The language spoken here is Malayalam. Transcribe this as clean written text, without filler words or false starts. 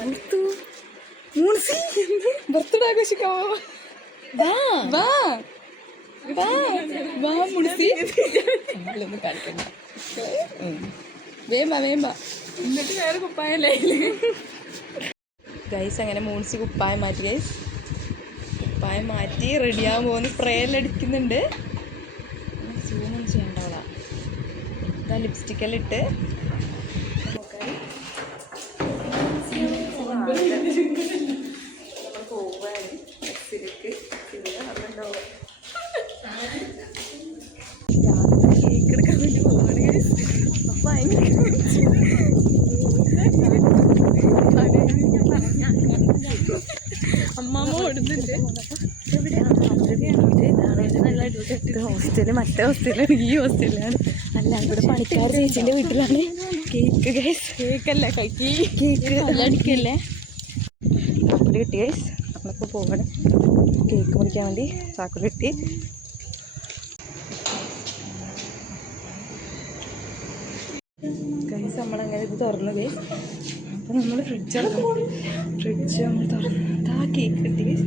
നമുക്ക് ബർത്ത്ഡേ ആഘോഷിക്കാമോ? കാണിക്കണ്ട വേമ്പ എന്നിട്ട് വേറെ കുപ്പായല്ലേ ഗൈസ്. അങ്ങനെ മൂൺസി കുപ്പായം മാറ്റി ഗൈസ്. കുപ്പായം മാറ്റി റെഡിയാകാൻ പോകുന്നു. സ്പ്രേ എല്ലാം അടിക്കുന്നുണ്ട്. സൂമൊന്നും ചെയ്യണ്ടവളാ. ഇതാ ലിപ്സ്റ്റിക്കെല്ലാം ഇട്ട് പോവാണ് ബസ്സിലേക്ക്. കേക്ക് എടുക്കാൻ വേണ്ടി പോവാണ് ഗൈസ്. അപ്പൊ അമ്മാമ്മ ഓടുന്നുണ്ട്. ഹോസ്റ്റല് മറ്റേ ഹോസ്റ്റലാണ്, ഈ ഹോസ്റ്റലാണ്. അല്ല, ഇവിടെ പണിക്കാർ ചേച്ചിന്റെ വീട്ടിലാണ്. Cake guys. കേക്കല്ല കേക്ക് അടിക്കല്ലേ. ചാക്കുല് കിട്ടി ഗൈസ്. നമ്മളിപ്പോൾ പോവാണ് കേക്ക് മുറിക്കാൻ വേണ്ടി. ചാക്കുല് കിട്ടി. ഗൈസ് നമ്മളങ്ങനെ ഇത് തുറന്നു ഗൈസ്. അപ്പോൾ നമ്മൾ ഫ്രിഡ്ജ് നമ്മൾ തുറന്നു. ആ കേക്ക് കിട്ടി ഗൈസ്.